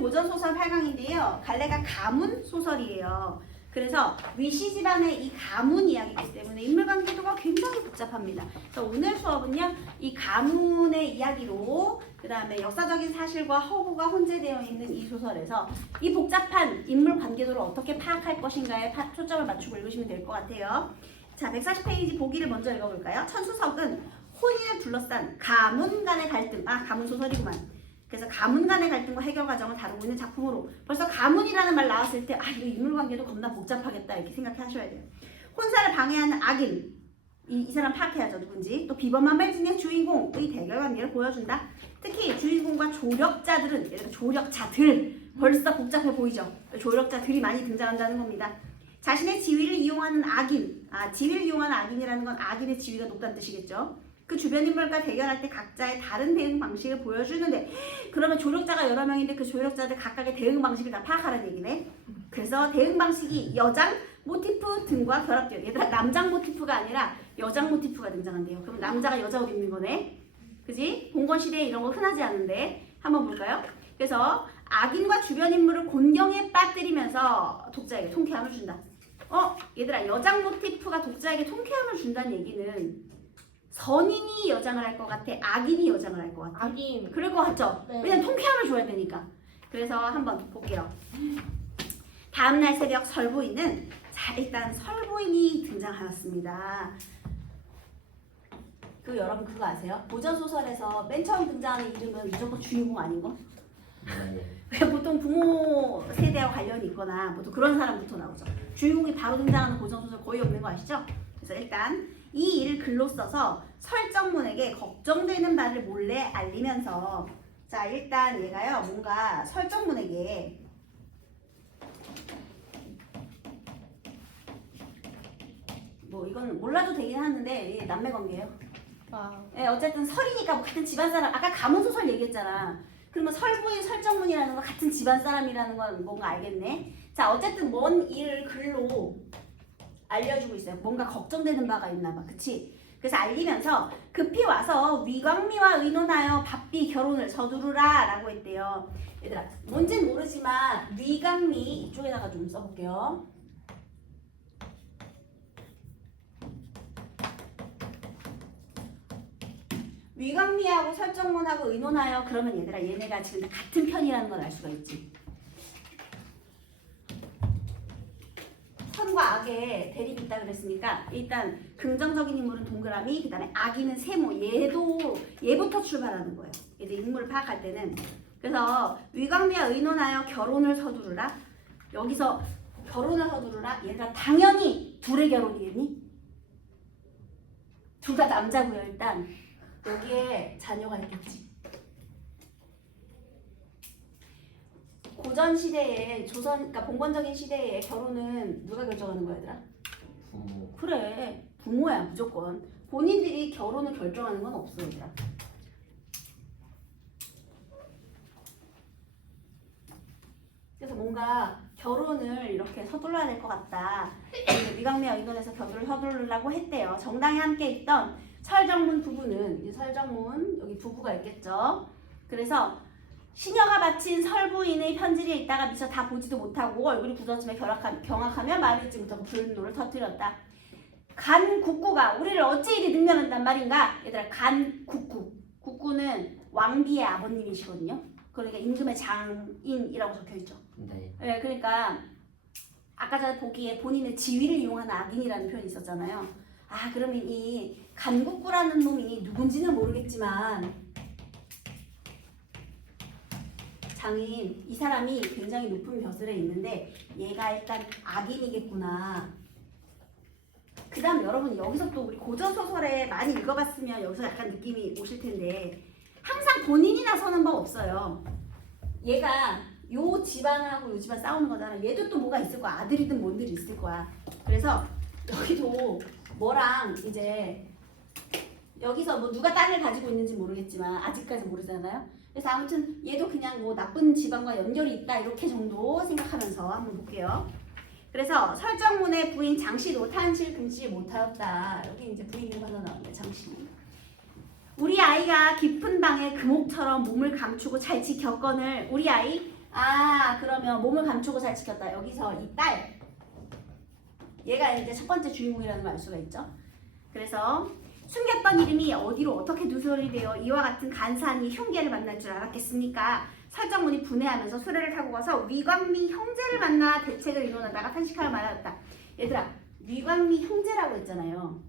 고전소설 8강인데요. 갈래가 가문 소설이에요. 그래서 위시 집안의 이 가문 이야기이기 때문에 인물관계도가 굉장히 복잡합니다. 그래서 오늘 수업은요, 이 가문의 이야기로 그 다음에 역사적인 사실과 허구가 혼재되어 있는 이 소설에서 이 복잡한 인물관계도를 어떻게 파악할 것인가에 초점을 맞추고 읽으시면 될 것 같아요. 자, 140페이지 보기를 먼저 읽어볼까요? 천수석은 혼인을 둘러싼 가문 간의 갈등, 가문 소설이구만. 그래서 가문 간의 갈등과 해결 과정을 다루고 있는 작품으로, 벌써 가문이라는 말 나왔을 때 이거 인물관계도 겁나 복잡하겠다 이렇게 생각하셔야 돼요. 혼사를 방해하는 악인, 이 사람 파악해야죠, 누군지. 또 비범한 발진의 주인공의 대결 관계를 보여준다. 특히 주인공과 조력자들은, 예를 들어 조력자들, 벌써 복잡해 보이죠? 조력자들이 많이 등장한다는 겁니다. 자신의 지위를 이용하는 악인, 지위를 이용하는 악인이라는 건 악인의 지위가 높다는 뜻이겠죠. 그 주변 인물과 대결할 때 각자의 다른 대응 방식을 보여주는데, 그러면 조력자가 여러 명인데 그 조력자들 각각의 대응 방식을 다 파악하라는 얘기네. 그래서 대응 방식이 여장 모티프 등과 결합돼요. 얘들아, 남장 모티프가 아니라 여장 모티프가 등장한대요. 그럼 남자가 여자 옷 입는 거네. 그지? 봉건시대에 이런 거 흔하지 않은데 한번 볼까요? 그래서 악인과 주변 인물을 곤경에 빠뜨리면서 독자에게 통쾌함을 준다. 얘들아, 여장 모티프가 독자에게 통쾌함을 준다는 얘기는 선인이 여장을 할 것 같아? 악인이 여장을 할 것 같아? 악인. 그럴 것 같죠? 네. 왜냐면 통쾌함을 줘야 되니까. 그래서 한번 볼게요. 다음날 새벽 설부인은, 자, 일단 설부인이 등장하였습니다. 여러분 그거 아세요? 고전소설에서 맨 처음 등장하는 이름은 무조건 주인공 아닌 거? 보통 부모 세대와 관련이 있거나 보통 그런 사람부터 나오죠. 주인공이 바로 등장하는 고전소설 거의 없는 거 아시죠? 그래서 일단 이 일을 글로 써서 설정문에게 걱정되는 바를 몰래 알리면서, 자, 일단 얘가요, 뭔가 설정문에게 뭐 이건 몰라도 되긴 하는데 이게 남매관계예요. 예, 어쨌든 설이니까 뭐 같은 집안 사람, 아까 가문소설 얘기했잖아. 그러면 설부인, 설정문이라는 건 같은 집안 사람이라는 건 뭔가 알겠네. 자, 어쨌든 뭔 일을 글로 알려주고 있어요. 뭔가 걱정되는 바가 있나 봐. 그치? 그래서 알리면서 급히 와서 위광미와 의논하여 바삐 결혼을 서두르라 라고 했대요. 얘들아, 뭔진 모르지만 위광미 이쪽에다가 좀 써볼게요. 위광미하고 설정문하고 의논하여, 그러면 얘들아, 얘네가 지금 같은 편이라는 걸 알 수가 있지. 선과 악의 대립이 있다 그랬으니까 일단 긍정적인 인물은 동그라미, 그 다음에 악인은 세모. 얘부터 출발하는 거예요. 얘들 인물을 파악할 때는. 그래서 위광미와 의논하여 결혼을 서두르라. 여기서 결혼을 서두르라. 얘들아, 당연히 둘의 결혼이겠니? 둘 다 남자고요. 일단 여기에 자녀가 있겠지. 고전 시대에, 그러니까 봉건적인 시대에 결혼은 누가 결정하는 거야, 얘들아? 부모. 그래, 부모야 무조건. 본인들이 결혼을 결정하는 건 없어, 얘들아. 그래서 뭔가 결혼을 이렇게 서둘러야 될 것 같다. 위광미와 의논해서 결혼을 서두르려고 했대요. 정당에 함께 있던 설정문 부부는, 이 설정문 여기 부부가 있겠죠. 그래서 시녀가 바친 설부인의 편지를 읽다가 미처 다 보지도 못하고 얼굴이 굳어지며 경악하며 말을 잇지 못하고 분노를 터뜨렸다. 간 국구가 우리를 어찌 이리 능멸한단 말인가? 얘들아, 간 국구. 국구는 왕비의 아버님이시거든요. 그러니까 임금의 장인이라고 적혀있죠. 네. 네, 그러니까 아까 전에 보기에 본인의 지위를 이용하는 악인이라는 표현이 있었잖아요. 그러면 이 간국구라는 놈이 누군지는 모르겠지만 장인, 이 사람이 굉장히 높은 벼슬에 있는데 얘가 일단 악인이겠구나. 그 다음 여러분, 여기서 또 우리 고전소설에 많이 읽어봤으면 여기서 약간 느낌이 오실 텐데, 항상 본인이 나서는 법 없어요. 얘가 요 집안하고 요 집안 싸우는 거잖아. 얘도 또 뭐가 있을 거야. 아들이든 뭔들이 있을 거야. 그래서 여기도 뭐랑 이제 여기서 뭐 누가 땅을 가지고 있는지 모르겠지만 아직까지 모르잖아요. 그래서 아무튼 얘도 그냥 뭐 나쁜 집안과 연결이 있다 이렇게 정도 생각하면서 한번 볼게요. 그래서 설정문의 부인 장씨도 탄실 금실 못하였다. 여기 이제 부인이 하나 나오네, 장씨. 우리 아이가 깊은 방에 금옥처럼 몸을 감추고 잘 지켰거늘 우리 아이 아 그러면 몸을 감추고 잘 지켰다. 여기서 이 딸 얘가 이제 첫 번째 주인공이라는 걸 알 수가 있죠. 그래서 숨겼던 이름이 어디로 어떻게 누설이 되어 이와 같은 간사한 이 흉계를 만날 줄 알았겠습니까? 설정문이 분해하면서 수레를 타고 가서 위광미 형제를 만나 대책을 이론하다가 탄식하여 말하였다. 얘들아 위광미 형제라고 했잖아요.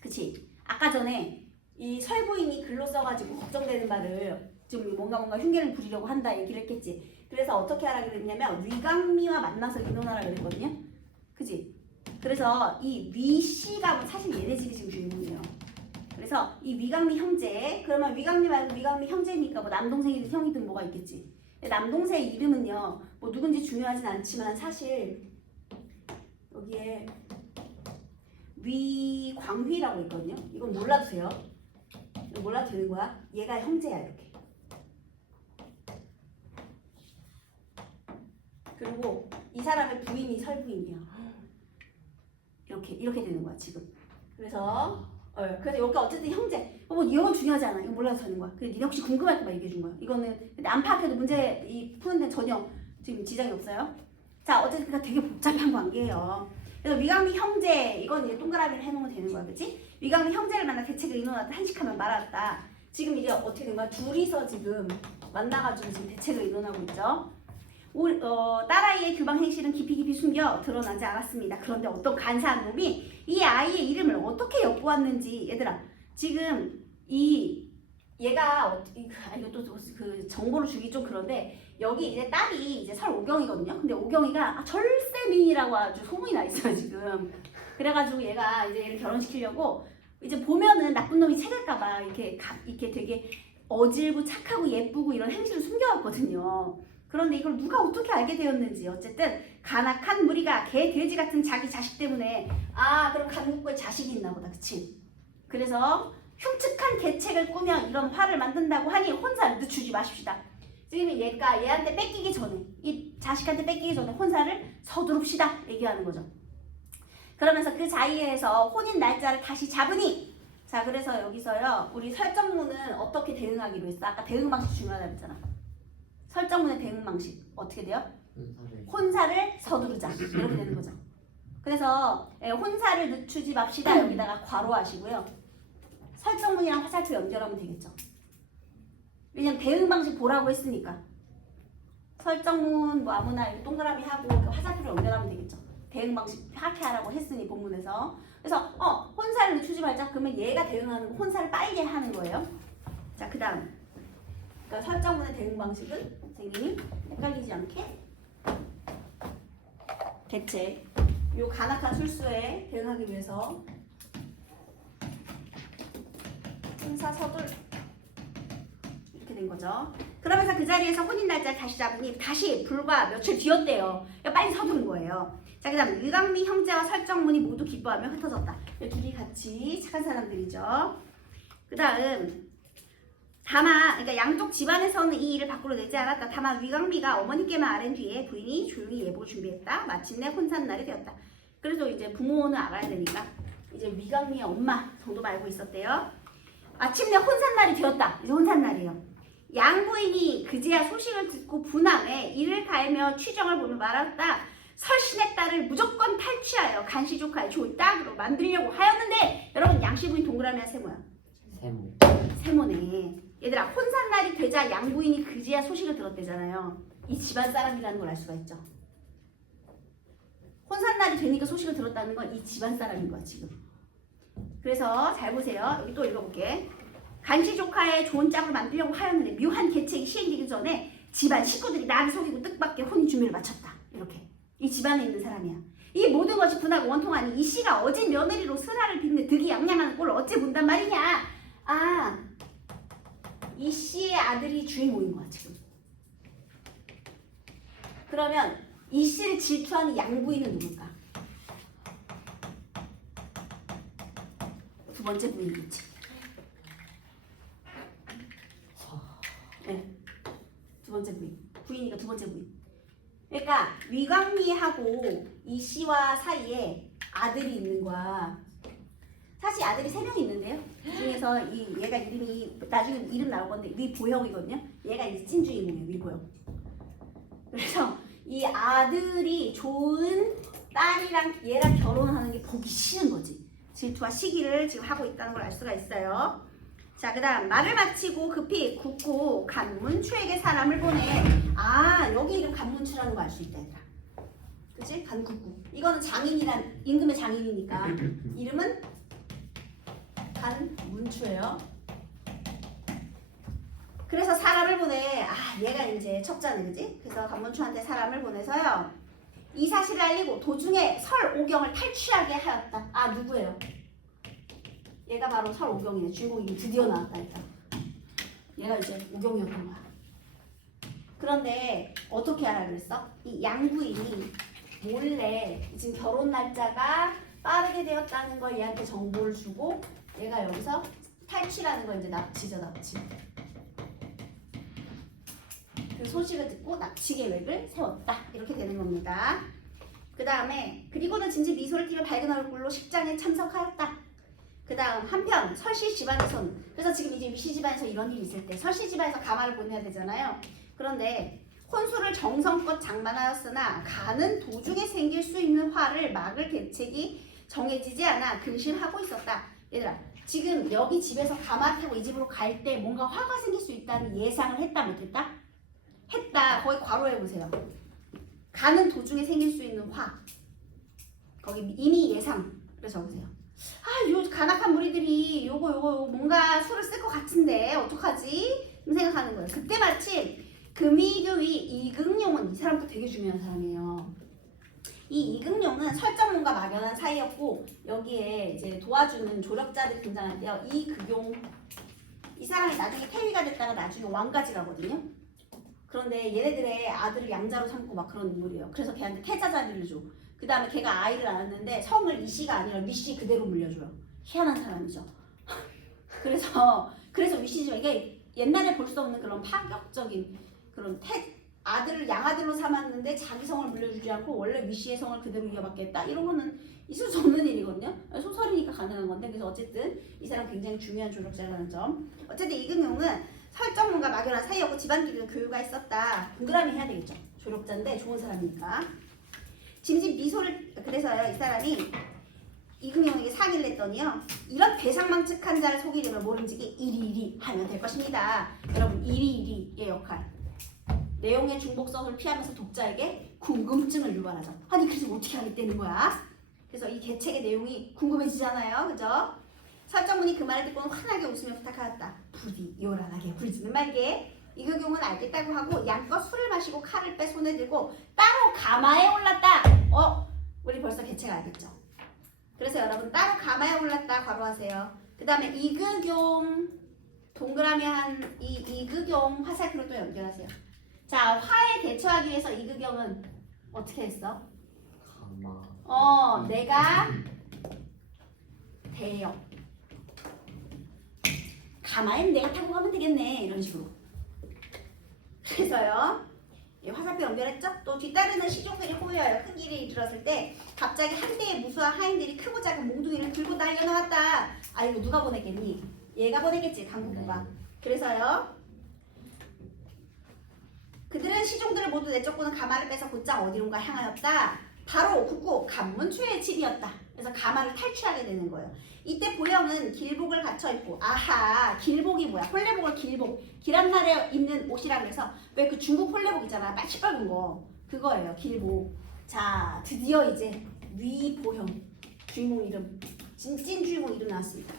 그치? 아까 전에 이 설부인이 글로 써가지고 걱정되는 말을 지금 뭔가 흉계를 부리려고 한다 얘기를 했겠지. 그래서 어떻게 하라 그랬냐면 위광미와 만나서 의논하라 그랬거든요. 그치? 그래서 이 위씨가 사실 얘네 집이 지금 주인공이에요. 그래서 이 위광미 형제, 그러면 위광미 말고 위광미 형제니까 뭐 남동생이든 형이든 뭐가 있겠지. 남동생 이름은요 뭐 누군지 중요하진 않지만 사실 여기에 위광휘라고 있거든요. 이건 몰라도 돼요. 이거 몰라도 되는 거야. 얘가 형제야 이렇게. 그리고 이 사람의 부인이 설부인이야. 이렇게 되는 거야 지금. 그래서 여기가 어쨌든 형제. 뭐 이건 중요하지 않아. 이거 몰라도 되는 거야. 근데 니네 혹시 궁금할까봐 얘기해 준 거야. 이거는 근데 안 파악해도 문제 이 푸는 데는 전혀 지금 지장이 없어요. 자 어쨌든 그러니까 되게 복잡한 관계예요. 그래서 위광미 형제 이건 이제 동그라미를 해놓으면 되는 거야, 그렇지? 위광미 형제를 만나 대책을 의논하다 한식하면 말았다. 지금 이제 어떻게 된 거야? 둘이서 지금 만나가지고 지금 대책을 의논하고 있죠. 딸아이의 규방 행실은 깊이 숨겨 드러나지 않았습니다. 그런데 어떤 간사한 놈이 이 아이의 이름을 어떻게 엿보았는지 얘들아 지금 얘가 이것도 그 정보를 주기 좀 그런데 여기 이제 딸이 이제 설 오경이거든요. 근데 오경이가 절세미인이라고 아주 소문이 나 있어요 지금. 그래가지고 얘가 이제 얘를 결혼시키려고 이제 보면은 나쁜 놈이 책을까봐 이렇게 되게 어질고 착하고 예쁘고 이런 행실을 숨겨왔거든요. 그런데 이걸 누가 어떻게 알게 되었는지 어쨌든 간악한 무리가 개, 돼지 같은 자기 자식 때문에 그럼 간국구에 자식이 있나 보다. 그치? 그래서 흉측한 계책을 꾸며 이런 화를 만든다고 하니 혼사를 늦추지 마십시다. 지금 얘한테 뺏기기 전에 이 자식한테 뺏기기 전에 혼사를 서두릅시다 얘기하는 거죠. 그러면서 그 자리에서 혼인 날짜를 다시 잡으니 자 그래서 여기서요 우리 설정문은 어떻게 대응하기로 했어? 아까 대응 방식 중요하다고 했잖아. 설정문의 대응 방식 어떻게 돼요? 혼사를 서두르자 이렇게 되는 거죠. 그래서 혼사를 늦추지 맙시다 여기다가 괄호하시고요. 설정문이랑 화살표 연결하면 되겠죠. 왜냐면 대응 방식 보라고 했으니까 설정문 뭐 아무나 동그라미 하고 화살표를 연결하면 되겠죠. 대응 방식 파악하라고 했으니 본문에서. 그래서 혼사를 늦추지 말자 그러면 얘가 대응하는 거 혼사를 빨리 하는 거예요. 자 그 다음 그러니까 설정문의 대응 방식은 선생님이 헷갈리지 않게 대체 요 간악한 술수에 대응하기 위해서 혼사 서둘 이렇게 된 거죠. 그러면서 그 자리에서 혼인 날짜를 다시 잡으니 다시 불과 며칠 뒤였대요. 그러니까 빨리 서두른 거예요. 자 그다음 위광미 형제와 설정문이 모두 기뻐하며 흩어졌다. 둘이 같이 착한 사람들이죠. 그다음 다만 그러니까 양쪽 집안에서는 이 일을 밖으로 내지 않았다. 다만 위광미가 어머니께만 아랜 뒤에 부인이 조용히 예복을 준비했다. 마침내 혼산날이 되었다. 그래서 이제 부모는 알아야 되니까 이제 위광미의 엄마 정도만 알고 있었대요. 마침내 혼산날이 되었다. 이제 혼산날이에요. 양부인이 그제야 소식을 듣고 분함에 이를 가하며 취정을 보며 말했다. 설신의 딸을 무조건 탈취하여 간시 조카의 좋은 딱으로 만들려고 하였는데 여러분 양씨부인 동그라미야 세모야? 세모네. 얘들아 혼산날이 되자 양부인이 그제야 소식을 들었대잖아요. 이 집안 사람이라는 걸 알 수가 있죠. 혼산날이 되니까 소식을 들었다는 건 이 집안 사람인 거야 지금. 그래서 잘 보세요. 여기 또 읽어볼게. 간시 조카의 좋은 짝을 만들려고 하였는데 묘한 계책이 시행되기 전에 집안 식구들이 나를 속이고 뜻밖의 혼인 준비를 마쳤다. 이렇게. 이 집안에 있는 사람이야. 이 모든 것이 분하고 원통하니 이 씨가 어진 며느리로 슬하를 빚는 득이 양양하는 꼴을 어찌 본단 말이냐. 이 씨의 아들이 주인공인 거야 지금. 그러면 이 씨를 질투하는 양부인은 누굴까? 두 번째 부인이겠지. 네, 두 번째 부인. 부인이니까 두 번째 부인. 그러니까 위광미하고 이 씨와 사이에 아들이 있는 거야. 사실 아들이 3명이 있는데요. 그 중에서 얘가 이름이 나중에 이름 나올 건데 위보영이거든요. 얘가 이제 찐 주인공이에요. 위보영. 그래서 이 아들이 좋은 딸이랑 얘랑 결혼하는 게 보기 싫은 거지. 질투와 시기를 지금 하고 있다는 걸 알 수가 있어요. 자, 그 다음 말을 마치고 급히 굳고 간문추에게 사람을 보내. 아, 여기 이름 간문추라는 거 알 수 있다 얘들아. 그치? 간굳고. 이거는 장인이란 임금의 장인이니까 이름은 간문추예요. 그래서 사람을 보내. 아, 얘가 이제 첩자네, 그지? 그래서 간문추한테 사람을 보내서요. 이 사실을 알리고 도중에 설오경을 탈취하게 하였다. 아, 누구예요? 얘가 바로 설오경이네. 주인공이 드디어 나왔다 일단. 얘가 이제 오경이었던 거야. 그런데 어떻게 알아 그랬어? 이 양부인이 몰래 지금 결혼 날짜가 빠르게 되었다는 걸 얘한테 정보를 주고 얘가 여기서 탈취라는 걸 이제 납치죠, 납치. 그 소식을 듣고 납치 계획을 세웠다. 이렇게 되는 겁니다. 그 다음에 그리고는 진지 미소를 띠며 밝은 얼굴로 식장에 참석하였다. 그 다음 한편 설씨 집안에선 그래서 지금 이제 위씨 집안에서 이런 일이 있을 때 설씨 집안에서 가마를 보내야 되잖아요. 그런데 혼수를 정성껏 장만하였으나 가는 도중에 생길 수 있는 화를 막을 대책이 정해지지 않아 근심하고 있었다. 얘들아, 지금 여기 집에서 가마를 타고 이 집으로 갈 때 뭔가 화가 생길 수 있다는 예상을 했다 못했다? 했다. 거기 괄호해 보세요. 가는 도중에 생길 수 있는 화. 거기 이미 예상. 그래서 적으세요. 아, 요 간악한 무리들이 요거 뭔가 수를 쓸 것 같은데 어떡하지? 생각하는 거예요. 그때 마침 금이교위 이긍용은 이 사람도 되게 중요한 사람이에요. 이 이긍용은 설정문과 막연한 사이였고 여기에 이제 도와주는 조력자들이 등장한대요. 이긍용 이 사람이 나중에 태위가 됐다가 나중에 왕까지 가거든요. 그런데 얘네들의 아들을 양자로 삼고 막 그런 인물이에요. 그래서 걔한테 태자 자리를 줘. 그 다음에 걔가 아이를 낳았는데 성을 이씨가 아니라 위씨 그대로 물려줘요. 희한한 사람이죠. 그래서 위씨죠. 이게 옛날에 볼 수 없는 그런 파격적인 그런 아들을 양아들로 삼았는데 자기 성을 물려주지 않고 원래 위씨의 성을 그대로 이어받겠다. 이런 거는 있을 수 없는 일이거든요. 소설이니까 가능한 건데 그래서 어쨌든 이 사람 굉장히 중요한 조력자라는 점. 어쨌든 이긍용은 설정문과 막연한 사이였고 집안끼리는 교류가 있었다. 동그라미 해야 되겠죠. 조력자인데 좋은 사람이니까. 짐짓 미소를 그래서요 이 사람이 이긍용에게 상의를 했더니요. 이런 배상망측한 자를 속이려면 모름지기 이리이리 하면 될 것입니다. 여러분 이리이리의 역할. 내용의 중복성을 피하면서 독자에게 궁금증을 유발하죠. 아니 그래서 어떻게 하겠다는 거야? 그래서 이 계책의 내용이 궁금해지잖아요. 그죠? 설정문이 그 말을 듣고는 환하게 웃으며 부탁하였다. 부디 요란하게 굴지는 말게. 이긍용은 알겠다고 하고 양껏 술을 마시고 칼을 빼 손에 들고 따로 가마에 올랐다. 우리 벌써 계책 알겠죠? 그래서 여러분 따로 가마에 올랐다 괄호하세요. 그 다음에 이극용 동그라미 한 이 이극용 화살표로 또 연결하세요. 자, 화에 대처하기 위해서 이극용은 어떻게 했어? 가마. 내가 대역. 가마엔 내가 타고 가면 되겠네. 이런 식으로. 그래서요. 화살표 연결했죠? 또 뒤따르는 시종들이 호위하여 큰 길에 이르렀을 때 갑자기 한 대의 무수한 하인들이 크고 작은 몽둥이를 들고 달려나왔다. 아이고 누가 보냈겠니? 얘가 보냈겠지. 강국부가. 그래서요. 그들은 시종들을 모두 내쫓고는 가마를 빼서 곧장 어디론가 향하였다. 바로 굳고 간문추의 집이었다. 그래서 가마를 탈취하게 되는 거예요. 이때 보영은 길복을 갖춰 입고 아하 길복이 뭐야? 홀레복을 길복 길한날에 입는 옷이라 그래서 왜 그 중국 홀레복 있잖아 빨간 거 그거예요 길복. 자 드디어 이제 위보형 주인공 이름 찐 주인공 이름 나왔습니다.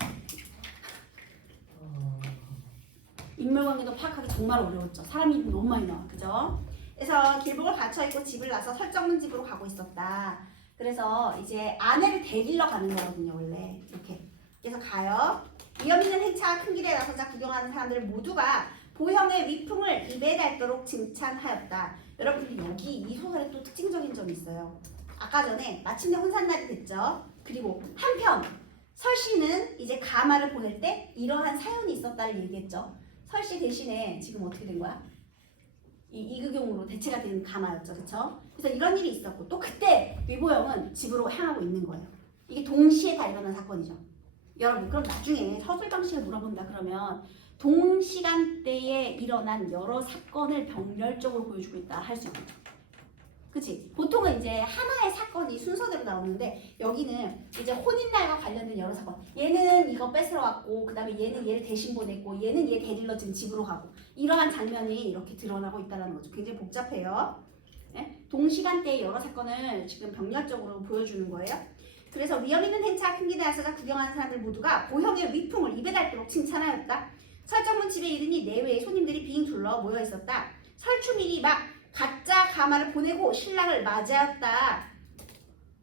인물관계도 파악하기 정말 어려웠죠. 사람 이름 너무 많이 나와 그죠? 그래서 길복을 갖춰 입고 집을 나서 설정문 집으로 가고 있었다. 그래서 이제 아내를 데리러 가는 거거든요 원래 이렇게. 그래서 가요. 위험 있는 행차와 큰 길에 나서자 구경하는 사람들 모두가 보형의 위풍을 입에 닳도록 칭찬하였다. 여러분들 여기 이 소설에 또 특징적인 점이 있어요. 아까 전에 마침내 혼산날이 됐죠. 그리고 한편 설씨는 이제 가마를 보낼 때 이러한 사연이 있었다를 얘기했죠. 설씨 대신에 지금 어떻게 된 거야? 이극용으로 대체가 된 가마였죠. 그쵸? 그래서 이런 일이 있었고 또 그때 위보영은 집으로 향하고 있는 거예요. 이게 동시에 다 일어난 사건이죠. 여러분 그럼 나중에 서술 방식을 물어본다 그러면 동시간대에 일어난 여러 사건을 병렬적으로 보여주고 있다 할 수 있겠죠. 그치? 보통은 이제 하나의 사건이 순서대로 나오는데 여기는 이제 혼인날과 관련된 여러 사건. 얘는 이거 뺏으러 왔고 그 다음에 얘는 얘를 대신 보냈고 얘는 얘 데리러 지금 집으로 가고 이러한 장면이 이렇게 드러나고 있다는 거죠. 굉장히 복잡해요. 네? 동시간대의 여러 사건을 지금 병렬적으로 보여주는 거예요. 그래서 위험 있는 행차 큰 기대 앞서서 구경하는 사람들 모두가 고형의 위풍을 입에 닳도록 칭찬하였다. 설정문 집에 이르니 내외의 손님들이 빙 둘러 모여 있었다. 설춤일이 막 가짜 가마를 보내고 신랑을 맞이하였다.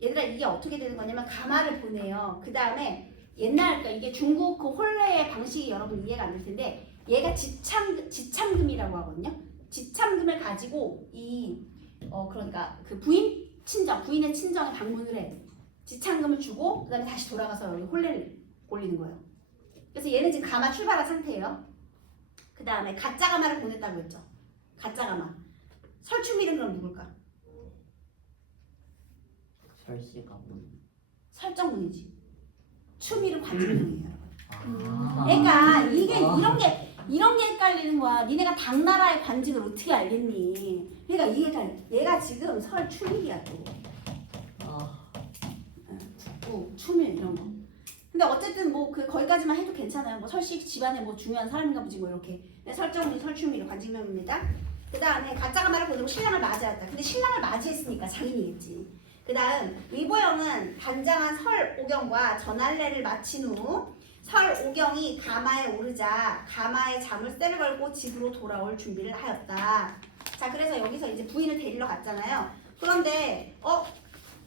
얘들아 이게 어떻게 되는 거냐면 가마를 보내요. 그 다음에 옛날 그러니까 이게 중국 그 혼례의 방식이 여러분 이해가 안 될 텐데 얘가 지참금이라고 하거든요. 지참금을 가지고 그러니까 그 부인의 친정에 방문을 해. 지참금을 주고 그 다음에 다시 돌아가서 여기 혼례를 올리는 거예요. 그래서 얘는 지금 가마 출발한 상태예요. 그 다음에 가짜 가마를 보냈다고 했죠. 가짜 가마. 설춤일은 그럼 누굴까? 설씨가 설정문이지. 추밀은 관직명이에요. 아. 그러니까 이게 이런 게 헷갈리는 거야. 니네가 당나라의 관직을 어떻게 알겠니? 그러니까 이게 헷갈려. 얘가 지금 설추밀이야 또. 국부, 추밀 이런 거. 근데 어쨌든 뭐 그 거기까지만 해도 괜찮아요. 뭐 설씨 집안에 뭐 중요한 사람인가 보지 뭐 이렇게. 설정문이 설추밀 관직명입니다. 그 다음에 가짜 가마를 보내고 신랑을 맞이했다. 근데 신랑을 맞이했으니까 장인이겠지. 그 다음 위보영은 단장한 설오경과 전할례를 마친 후 설오경이 가마에 오르자 가마에 자물쇠를 걸고 집으로 돌아올 준비를 하였다. 자 그래서 여기서 이제 부인을 데리러 갔잖아요. 그런데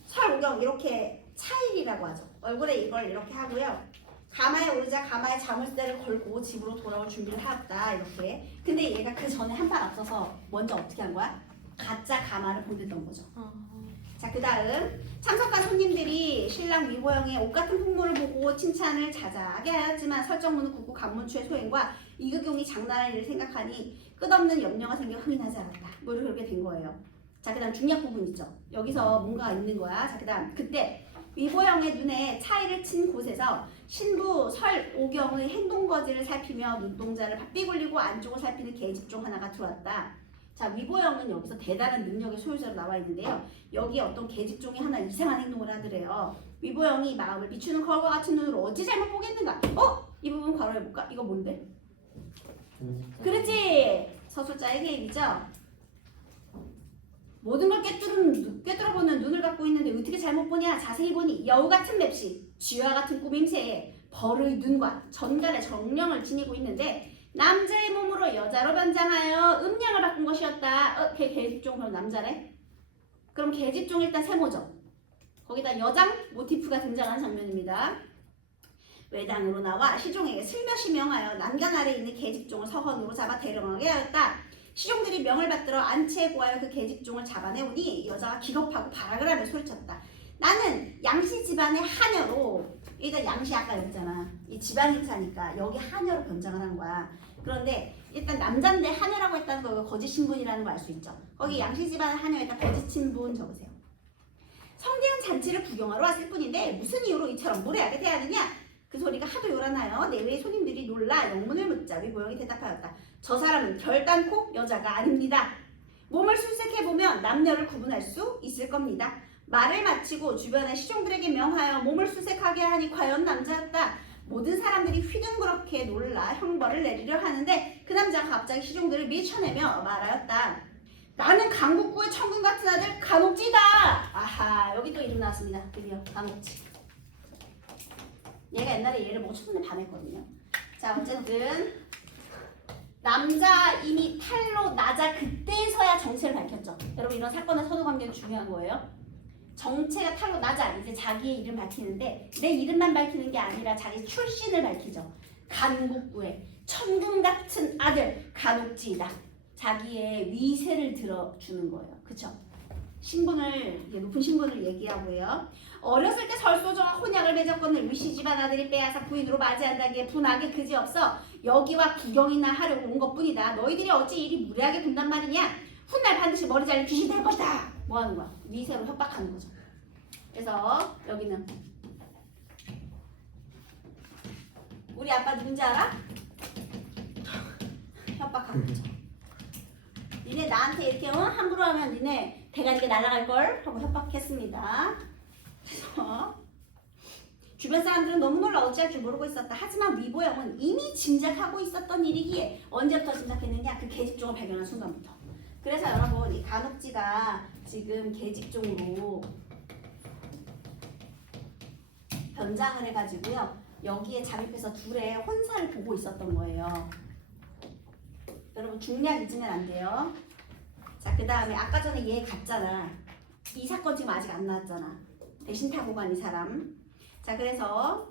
설오경 이렇게 차일이라고 하죠. 얼굴에 이걸 이렇게 하고요. 가마에 오르자 가마에 자물쇠를 걸고 집으로 돌아올 준비를 하였다 이렇게. 근데 얘가 그 전에 한 발 앞서서 먼저 어떻게 한 거야? 가짜 가마를 보냈던 거죠. 자 그 다음 참석한 손님들이 신랑 위보영의 옷 같은 풍모를 보고 칭찬을 자자하게 하였지만 설정문은 국고 간문추의 소행과 이극용이 장난할 일을 생각하니 끝없는 염려가 생겨 흥이 나지 않았다. 뭐 그렇게 된 거예요. 자 그 다음 중략 부분 있죠. 여기서 뭔가 있는 거야. 자 그 다음 그때 위보영의 눈에 차이를 친 곳에서 신부 설오경의 행동거지를 살피며 눈동자를 바삐 굴리고 안쪽을 살피는 계집종 하나가 들어왔다. 자 위보영은 여기서 대단한 능력의 소유자로 나와 있는데요. 여기에 어떤 계집종이 하나 이상한 행동을 하더래요. 위보영이 마음을 비추는 거울과 같은 눈으로 어찌 잘못 보겠는가? 이 부분 괄호해볼까? 이거 뭔데? 그렇지! 서술자의 개입이죠? 모든 걸 꿰뚫어보는 눈을 갖고 있는데 어떻게 잘못 보냐? 자세히 보니 여우 같은 맵시, 쥐와 같은 꾸밈새에 벌의 눈과 전갈의 정령을 지니고 있는데 남자의 몸으로 여자로 변장하여 음양을 바꾼 것이었다. 걔 계집종 그럼 남자래? 그럼 계집종 일단 세모죠. 거기다 여장 모티프가 등장하는 장면입니다. 외당으로 나와 시종에게 슬며시 명하여 난간 아래에 있는 계집종을 서헌으로 잡아 대령하게 하였다. 시종들이 명을 받들어 안치에 구하여 그 계집종을 잡아내오니 여자가 기겁하고 발악을 하며 소리쳤다. 나는 양씨 집안의 하녀로, 일단 양씨 아까 여기잖아. 이 집안 행사니까 여기 하녀로 변장을 한 거야. 그런데 일단 남자인데 하녀라고 했다는 거 거짓 신분이라는 거 알 수 있죠. 거기 양씨 집안의 하녀에다 거짓 신분 적으세요. 성대한 잔치를 구경하러 왔을 뿐인데 무슨 이유로 이처럼 무례하게 대하느냐? 그 소리가 하도 요란하여 내외의 손님들이 놀라 영문을 묻자 위보영이 대답하였다. 저 사람은 결단코 여자가 아닙니다. 몸을 수색해보면 남녀를 구분할 수 있을 겁니다. 말을 마치고 주변의 시종들에게 명하여 몸을 수색하게 하니 과연 남자였다. 모든 사람들이 휘둥그렇게 놀라 형벌을 내리려 하는데 그 남자가 갑자기 시종들을 밀쳐내며 말하였다. 나는 강국구의 천금 같은 아들 간옥지다. 아하 여기 또 이름 나왔습니다. 드디어 간옥지. 얘가 옛날에 얘를 보고 첫눈에 반했거든요. 자 어쨌든 남자 이미 탈로 나자 그때서야 정체를 밝혔죠. 여러분 이런 사건의 선후관계는 중요한 거예요. 정체가 탈로 나자 이제 자기의 이름 밝히는데 내 이름만 밝히는 게 아니라 자기 출신을 밝히죠. 간국구의 천금 같은 아들 간옥지이다. 자기의 위세를 들어주는 거예요. 그쵸? 신분을 높은 신분을 얘기하고요. 어렸을 때 설소정과 혼약을 맺었거늘 위씨 집안 아들이 빼앗아 부인으로 맞이한다기에 분하게 그지없어 여기와 구경이나 하려고 온 것뿐이다. 너희들이 어찌 이리 무례하게 군단 말이냐? 훗날 반드시 머리 잘린 귀신 될 것이다. 뭐 하는 거야? 위세로 협박하는 거죠. 그래서 여기는 우리 아빠 누군지 알아? 협박하고 있죠. 니네 나한테 이렇게 함부로 하면 니네 대가리가 날아갈걸 하고 협박했습니다. 그래서 주변 사람들은 너무 놀라 어찌할 줄 모르고 있었다. 하지만 위보영은 이미 짐작하고 있었던 일이기에 언제부터 짐작했느냐? 그 계집종을 발견한 순간부터. 그래서 여러분 이 간혹지가 지금 계집종으로 변장을 해가지고요. 여기에 잠입해서 둘의 혼사를 보고 있었던 거예요. 여러분 중략 잊으면 안 돼요. 자, 그 다음에 아까 전에 얘 갔잖아. 이 사건 지금 아직 안 나왔잖아. 대신 타고 간 이 사람. 자, 그래서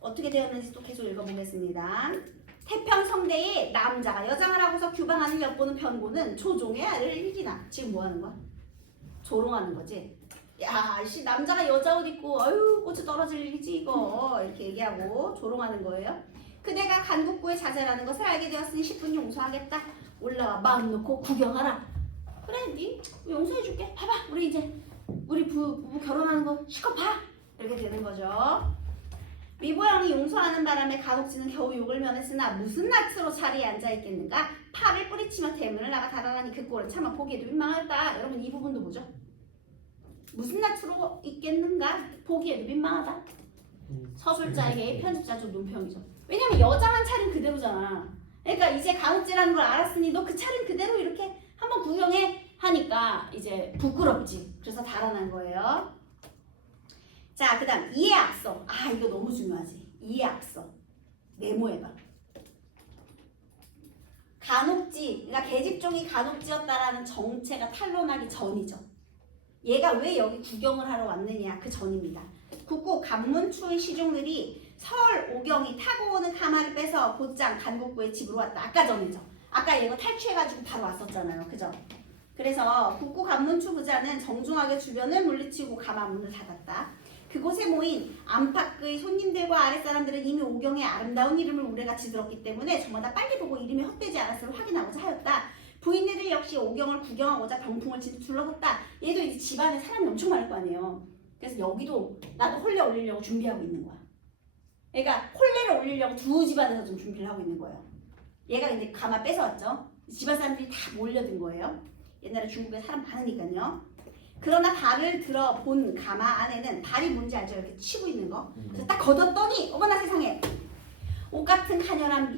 어떻게 되었는지 또 계속 읽어보겠습니다. 태평성대의 남자가 여장을 하고서 규방하는 엿보는 변고는 조종의 알을 일이나. 지금 뭐 하는 거야? 조롱하는 거지. 야, 씨 남자가 여자 옷 입고 아유 꽃이 떨어질 일이지 이거 이렇게 얘기하고 조롱하는 거예요. 그대가 간국구의 자제라는 것을 알게 되었으니 10분 용서하겠다. 올라와 마음 놓고 구경하라. 그래, 니 용서해줄게. 봐봐, 우리 이제 우리 부부 결혼하는 거 실컷 봐. 이렇게 되는 거죠. 위보영이 용서하는 바람에 간혹지는 겨우 욕을 면했으나 무슨 낯으로 자리에 앉아있겠는가? 팔을 뿌리치며 대문을 나가 달아나니 그 꼴은 차마 보기에도 민망하다. 여러분 이 부분도 뭐죠? 무슨 낯으로 있겠는가? 보기에도 민망하다. 서술자에게 편집자 좀 논평이죠. 왜냐면 여자만 차림 그대로잖아. 그러니까 이제 간혹지라는 걸 알았으니 너 그 차림 그대로 이렇게 한번 구경해 하니까 이제 부끄럽지. 그래서 달아난 거예요. 자, 그 다음 이에 앞서. 아, 이거 너무 중요하지. 이에 앞서 메모해봐. 간혹지, 그러니까 계집종이 간혹지였다라는 정체가 탄로나기 전이죠. 얘가 왜 여기 구경을 하러 왔느냐, 그 전입니다. 국구 간문추의 시종들이 설 오경이 타고 오는 가마를 빼서 곧장 간국구의 집으로 왔다. 아까 전이죠. 아까 얘가 탈취해가지고 바로 왔었잖아요. 그죠? 그래서 국구 간문추 부자는 정중하게 주변을 물리치고 가마 문을 닫았다. 그곳에 모인 안팎의 손님들과 아랫사람들은 이미 오경의 아름다운 이름을 우레같이 들었기 때문에 저마다 빨리 보고 이름이 헛되지 않았음을 확인하고자 하였다. 부인네들 역시 오경을 구경하고자 병풍을 둘러섰다. 얘도 이제 집안에 사람이 엄청 많을 거 아니에요. 그래서 여기도 나도 홀레 올리려고 준비하고 있는 거야. 그러니까 홀레를 올리려고 두 집안에서 좀 준비를 하고 있는 거예요. 얘가 이제 가마 뺏어왔죠. 집안 사람들이 다 몰려든 거예요. 옛날에 중국에 사람 많으니까요. 그러나 발을 들어 본 가마 안에는 발이 뭔지 알죠? 이렇게 치고 있는 거. 그래서 딱 걷었더니 어머나 세상에 옷 같은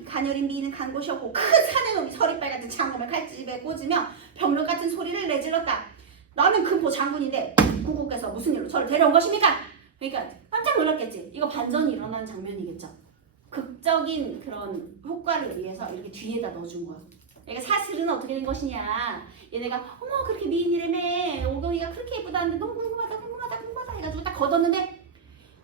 가녀린 미는 간 곳이었고 큰 사내놈이 서리빨 같은 장검을 칼집에 꽂으며 병력 같은 소리를 내질렀다. 나는 금포 장군인데 국국께서 무슨 일로 저를 데려온 것입니까? 그러니까 깜짝 놀랐겠지. 이거 반전이 일어나는 장면이겠죠. 극적인 그런 효과를 위해서 이렇게 뒤에다 넣어준 거야. 그러니까 사실은 어떻게 된 것이냐. 얘네가 어머 그렇게 미인이라며 오경이가 그렇게 예쁘다는데 너무 궁금하다 해가지고 딱 걷었는데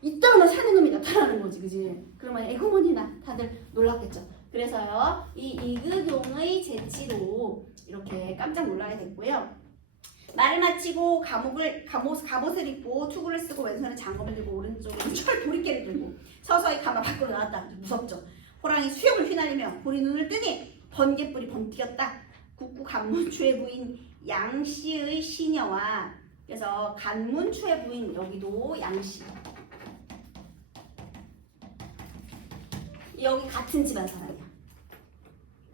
이따가만 사는 놈이 나타나는 거지, 그지? 그러면 에구머니나 다들 놀랐겠죠. 그래서요 이 이극용의 재치로 이렇게 깜짝 놀라게 됐고요. 말을 마치고 갑옷을 입고 투구를 쓰고 왼손에 장검을 들고 오른쪽에는 철 도리깨를 들고 서서히 가마 밖으로 나왔다. 무섭죠. 호랑이 수염을 휘날리며 보리 눈을 뜨니 번개불이 번뜩였다. 국구 간문추의 부인 양씨의 시녀와 그래서 간문추의 부인 여기도 양씨 여기 같은 집안 사람이야.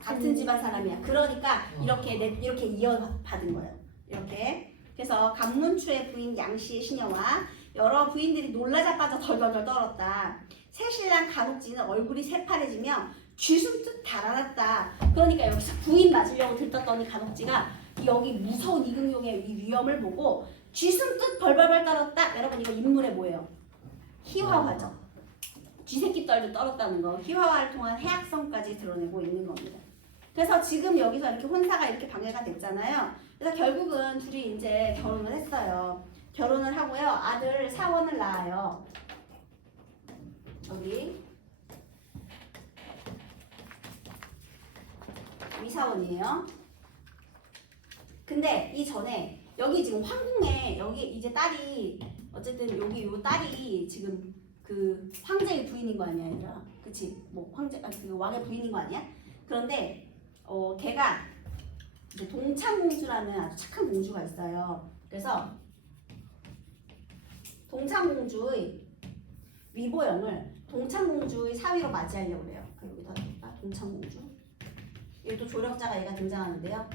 같은 집안 사람이야. 그러니까 이렇게 이어받은 거예요. 이렇게. 그래서 간문추의 부인 양씨의 시녀와 여러 부인들이 놀라자빠져 덜덜덜 떨었다. 새신랑 간혹지는 얼굴이 새파래지며 쥐숨듯 달아났다. 그러니까 여기서 부인 맞으려고 들떴더니 간혹지가 여기 무서운 이극용의 이 위험을 보고 쥐숨듯 벌벌벌 떨었다. 여러분 이거 인물의 뭐예요? 희화화죠. 쥐새끼 떨도 떨었다는 거. 희화화를 통한 해악성까지 드러내고 있는 겁니다. 그래서 지금 여기서 이렇게 혼사가 이렇게 방해가 됐잖아요. 그래서 결국은 둘이 이제 결혼을 했어요. 결혼을 하고요. 아들 사원을 낳아요. 여기 위사원이에요. 근데 이 전에 여기 지금 황궁에 여기 이제 딸이 어쨌든 여기 요 딸이 지금 그 황제의 부인인 거 아니야, 얘들아? 그치? 뭐 황제 그 왕의 부인인 거 아니야? 그런데 걔가 이제 동창공주라는 아주 착한 공주가 있어요. 그래서 동창공주의 위보영을 동창공주의 사위로 맞이하려고 그래요. 여기다 동창공주. 여기 또 조력자가 얘가 등장하는데요.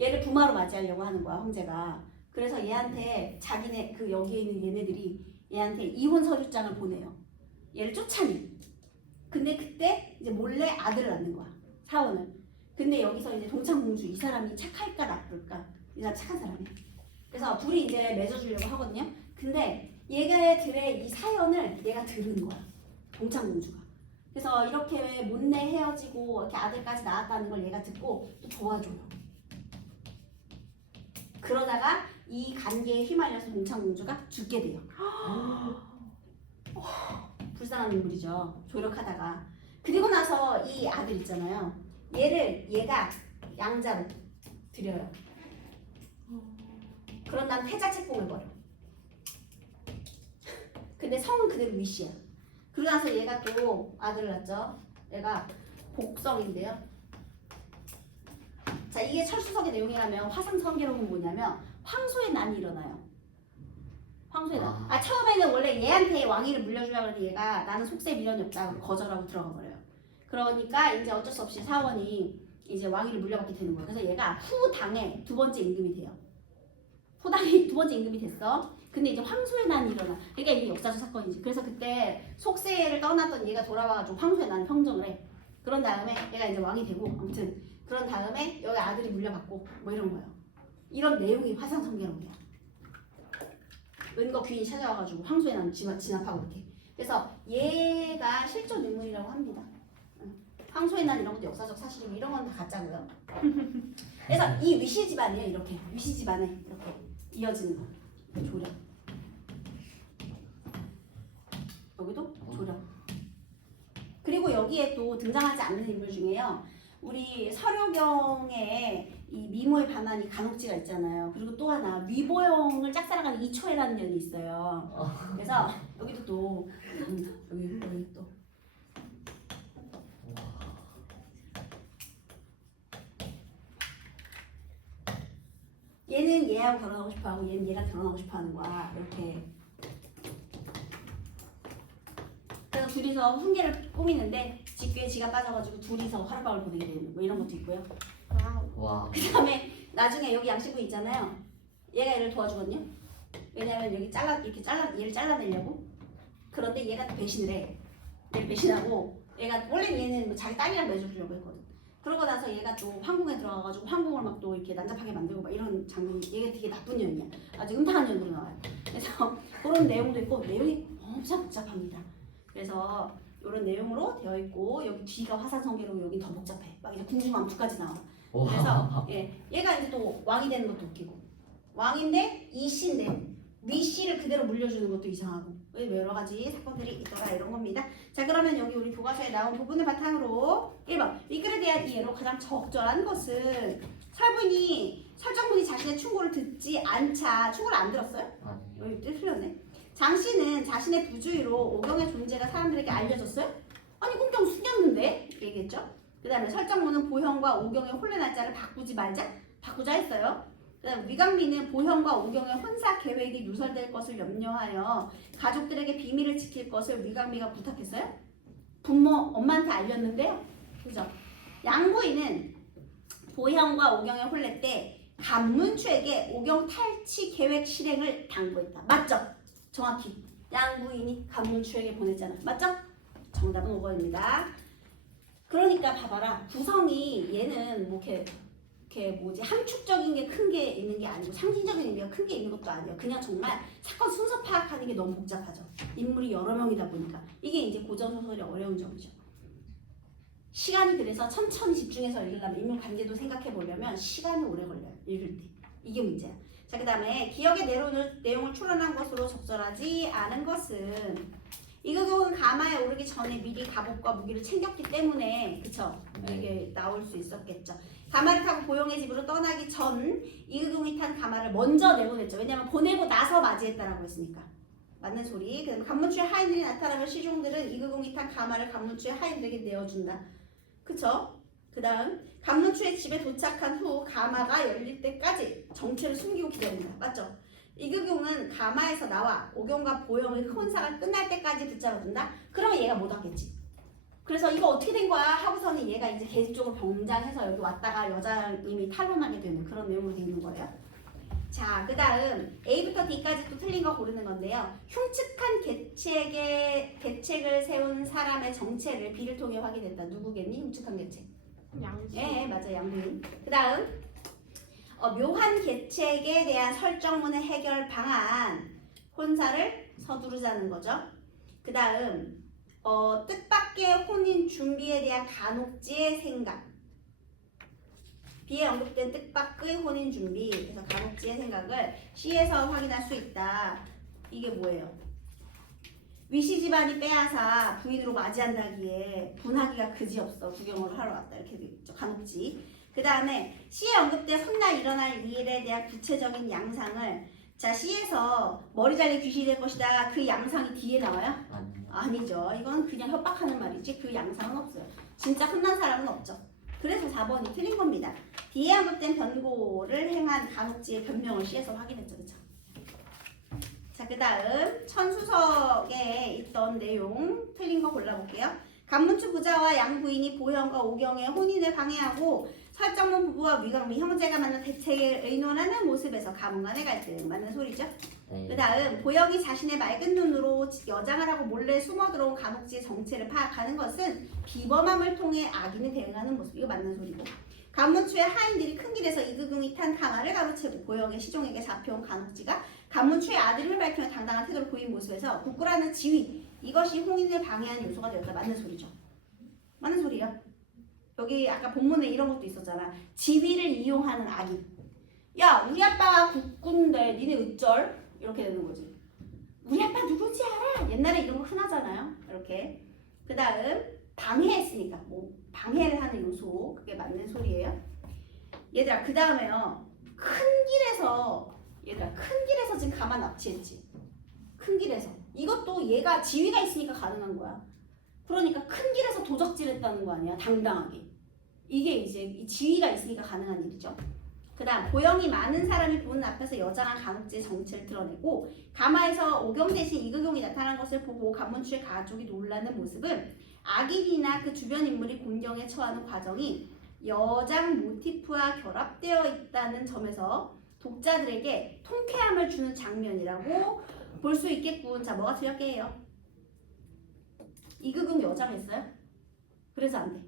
얘를 부마로 맞이하려고 하는 거야, 황제가. 그래서 얘한테 자기네 그 여기에 있는 얘네들이 얘한테 이혼 서류장을 보내요. 얘를 쫓아내. 근데 그때 이제 몰래 아들을 낳는 거야, 사원을. 근데 여기서 이제 동창공주 이 사람이 착할까 나쁠까? 이 사람 착한 사람이야. 그래서 둘이 이제 맺어주려고 하거든요. 근데 얘네들의 이 사연을 얘가 들은 거야, 동창공주가. 그래서 이렇게 못내 헤어지고 이렇게 아들까지 낳았다는 걸 얘가 듣고 또 도와줘요. 그러다가 이 관계에 휘말려서 동창공주가 죽게 돼요. 불쌍한 인물이죠. 조력하다가. 그리고 나서 이 아들 있잖아요. 얘가 양자로 들여요. 그런 다음 태자 책봉을 벌여. 근데 성은 그대로 위시야. 그러고 나서 얘가 또 아들을 낳죠. 얘가 복성인데요. 자, 이게 철수석의 내용이라면 화상성계록은 뭐냐면 황소의 난이 일어나요. 황소의 난. 처음에는 원래 얘한테 왕위를 물려주려고 하는데 얘가 나는 속세 미련이 없다 거절하고 들어가 버려요. 그러니까 이제 어쩔 수 없이 사원이 이제 왕위를 물려받게 되는 거예요. 그래서 얘가 후당에 두 번째 임금이 돼요. 후당에 두 번째 임금이 됐어. 근데 이제 황소의 난이 일어나. 그러니까 이게 역사적 사건이지. 그래서 그때 속세를 떠났던 얘가 돌아와가지고 황소의 난 평정을 해. 그런 다음에 얘가 이제 왕이 되고 아무튼 그런 다음에 여기 아들이 물려받고 뭐 이런 거예요. 이런 내용이 화상성계록이야. 은거 귀인이 찾아와가지고 황소의 난 진압하고 이렇게. 그래서 얘가 실존 인물이라고 합니다. 황소의 난 이런 것도 역사적 사실이고 이런 건 다 가짜고요. 그래서 이 위시 집안이에요. 이렇게 위시 집안에 이렇게 이어지는 거. 조력. 여기도 조력. 그리고 여기에 또 등장하지 않는 인물 중에요. 우리 서료경에 이 미모의 반환이 간혹지가 있잖아요. 그리고 또 하나 위보영을 짝사랑하는 이초애라는 년이 있어요. 그래서 여기도 또 여기 또 얘는 얘하고 결혼하고 싶어하고 얘는 얘랑 결혼하고 싶어하는 거야. 이렇게. 그래서 둘이서 훈계를 꾸미는데 직교에 지가 빠져가지고 둘이서 하룻밤을 보내게 되는 뭐 이런 것도 있고요. 와. 그 다음에 나중에 여기 양씨부 있잖아요. 얘가 얘를 도와주거든요. 왜냐면 여기 얘를 잘라내려고. 그런데 얘가 또 배신을 해. 얘를 배신하고 얘가 원래 얘는 뭐 자기 딸이랑 맺어주려고 했거든. 그러고 나서 얘가 또 황궁에 들어가가지고 황궁을 막 또 이렇게 난잡하게 만들고 막 이런 장면이 얘가 되게 나쁜 년이야. 아주 음탕한 년으로 나와요. 그래서 그런 내용도 있고 내용이 엄청 복잡합니다. 그래서 이런 내용으로 되어 있고 여기 뒤가 화산성계로 여기 더 복잡해. 막 이제 궁중왕투까지 나와. 그래서 얘가 이제 또 왕이 되는 것도 웃기고 왕인데 이씨인데 위씨를 그대로 물려주는 것도 이상하고 여러 가지 사건들이 있더라 이런 겁니다. 자, 그러면 여기 우리 교과서에 나온 부분을 바탕으로 1번 위글에 대한 이해로 가장 적절한 것은 설정문이 자신의 충고를 듣지 않자. 충고를 안 들었어요? 여기 틀렸네. 장씨는 자신의 부주의로 오경의 존재가 사람들에게 알려졌어요? 아니 꿈경 숙였는데 얘기했죠. 그 다음에 설정문은 보형과 오경의 혼례 날짜를 바꾸자 했어요. 그 다음 위강비는 보형과 오경의 혼사 계획이 누설될 것을 염려하여 가족들에게 비밀을 지킬 것을 위강비가 부탁했어요. 엄마한테 알렸는데요. 그죠? 양구이는 보형과 오경의 혼례 때 간문추에게 오경 탈취 계획 실행을 당부했다. 맞죠? 정확히 양구인이 간문추에게 보냈잖아. 맞죠? 정답은 5번입니다. 그러니까 봐봐라. 구성이 얘는 뭐 이렇게 함축적인 게 큰 게 있는 게 아니고 상징적인 의미가 큰 게 있는 것도 아니에요. 그냥 정말 사건 순서 파악하는 게 너무 복잡하죠. 인물이 여러 명이다 보니까 이게 이제 고전 소설의 어려운 점이죠. 시간이 그래서 천천히 집중해서 읽으려면 인물 관계도 생각해 보려면 시간이 오래 걸려요. 읽을 때 이게 문제야. 자, 그 다음에 기억의 내용을 추론한 것으로 적절하지 않은 것은 이거는 가마에 오르기 전에 미리 갑옷과 무기를 챙겼기 때문에 그쵸? 이게 나올 수 있었겠죠. 가마를 타고 보영의 집으로 떠나기 전 이의동이 탄 가마를 먼저 내보냈죠. 왜냐하면 보내고 나서 맞이했다라고 했으니까. 맞는 소리. 그다음에 간문추의 하인들이 나타나면 시종들은 이의동이 탄 가마를 간문추의 하인들에게 내어준다. 그쵸? 그 다음 간문추의 집에 도착한 후 가마가 열릴 때까지 정체를 숨기고 기다린다. 맞죠? 이극용은 가마에서 나와 오경과 보영의 혼사가 끝날 때까지 붙잡아둔다. 그러면 얘가 못 왔겠지. 그래서 이거 어떻게 된 거야? 하고서는 얘가 이제 계속적으로 병장해서 여기 왔다가 여자님이 탈론하게 되는 그런 내용으로 되어 있는 거예요. 자, 그 다음 A부터 D까지 또 틀린 거 고르는 건데요. 흉측한 계책을 세운 사람의 정체를 B를 통해 확인했다. 누구겠니? 흉측한 계책. 양수. 예, 맞아요. 양부인. 그 다음 묘한 계책에 대한 설정문의 해결 방안. 혼사를 서두르자는 거죠. 그 다음 뜻밖의 혼인 준비에 대한 간혹지의 생각. B에 언급된 뜻밖의 혼인 준비. 그래서 간혹지의 생각을 C에서 확인할 수 있다. 이게 뭐예요? 위시 집안이 빼앗아 부인으로 맞이한다기에 분하기가 그지없어 구경을 하러 왔다. 이렇게 돼 있죠. 간혹지. 그 다음에 C에 언급된 훗날 일어날 일에 대한 구체적인 양상을 자 C에서 머리 잘린 귀신이 될 것이다. 그 양상이 뒤에 나와요? 아니요. 아니죠. 이건 그냥 협박하는 말이지 그 양상은 없어요. 진짜 혼난 사람은 없죠. 그래서 4번이 틀린 겁니다. D에 언급된 변고를 행한 간혹지의 변명을 C에서 확인했죠. 그렇죠? 자, 그 다음 천수석에 있던 내용 틀린 거 골라볼게요. 간문추 부자와 양 부인이 보현과 오경의 혼인을 방해하고 설정문 부부와 위강미 형제가 만나 대책을 의논하는 모습에서 가문 간의 갈등. 맞는 소리죠? 네. 그 다음 보영이 자신의 맑은 눈으로 여장을 하고 몰래 숨어 들어온 간혹지의 정체를 파악하는 것은 비범함을 통해 악인에 대응하는 모습. 이거 맞는 소리고. 간문추의 하인들이 큰 길에서 이그궁이 탄 가마를 가로채고 보영의 시종에게 잡혀온 간혹지가 간문추의 아들임을 밝히며 당당한 태도를 보인 모습에서 국구라는 지위. 이것이 홍인을 방해하는 요소가 되었다. 맞는 소리죠. 맞는 소리야. 여기 아까 본문에 이런 것도 있었잖아. 지위를 이용하는 악인. 야, 우리 아빠가 국군데 니네 어쩔? 이렇게 되는 거지. 우리 아빠 누군지 알아? 옛날에 이런 거 흔하잖아요. 이렇게. 그 다음 방해했으니까 뭐 방해를 하는 요소. 그게 맞는 소리예요. 얘들아 그 다음에요. 큰 길에서 지금 가마 납치했지. 큰 길에서. 이것도 얘가 지위가 있으니까 가능한 거야. 그러니까 큰 길에서 도적질했다는 거 아니야. 당당하게. 이게 이제 이 지위가 있으니까 가능한 일이죠. 그 다음 보영이 많은 사람이 보는 앞에서 여장한 간혹지의 정체를 드러내고 가마에서 오경 대신 이극용이 나타난 것을 보고 간문추의 가족이 놀라는 모습은 악인이나 그 주변 인물이 곤경에 처하는 과정이 여장 모티프와 결합되어 있다는 점에서 독자들에게 통쾌함을 주는 장면이라고 볼 수 있겠군. 자, 뭐가 틀렸게요? 이극용 여장했어요? 그래서 안 돼.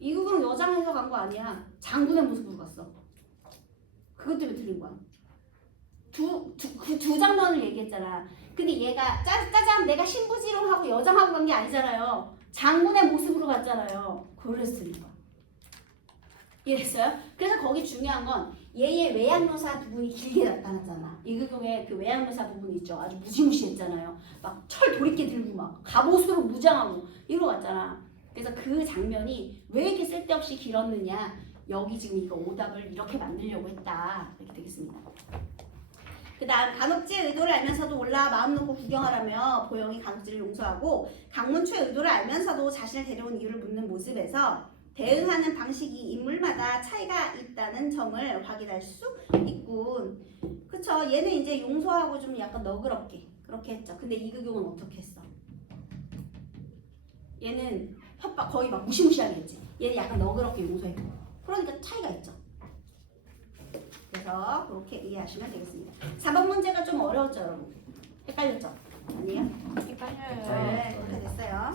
이국은 여장해서 간 거 아니야. 장군의 모습으로 갔어. 그것 때문에 틀린 거야. 그 두 장면을 얘기했잖아. 근데 얘가 짜잔 내가 신부지롱하고 여장하고 간 게 아니잖아요. 장군의 모습으로 갔잖아요. 그래서 틀린 거야. 이해했어요? 그래서 거기 중요한 건 얘의 외양묘사 부분이 길게 나타났잖아. 이극용의 그 외양묘사 부분이 있죠. 아주 무시무시했잖아요. 막 철 도리깨 들고 막 갑옷으로 무장하고 이러고 갔잖아. 그래서 그 장면이 왜 이렇게 쓸데없이 길었느냐. 여기 지금 이거 오답을 이렇게 만들려고 했다. 이렇게 되겠습니다. 그 다음 간혹지의 의도를 알면서도 올라 마음 놓고 구경하라며 보영이 간혹지를 용서하고 강문추의 의도를 알면서도 자신을 데려온 이유를 묻는 모습에서 대응하는 방식이 인물마다 차이가 있다는 점을 확인할 수 있군. 그쵸? 얘는 이제 용서하고 좀 약간 너그럽게 그렇게 했죠. 근데 이극용은 어떻게 했어? 얘는 협박 거의 막 무시무시하게 했지. 얘는 약간 너그럽게 용서했고. 그러니까 차이가 있죠. 그래서 그렇게 이해하시면 되겠습니다. 4번 문제가 좀 어려웠죠, 여러분? 헷갈렸죠? 아니에요? 헷갈려요. 네, 그렇게 됐어요.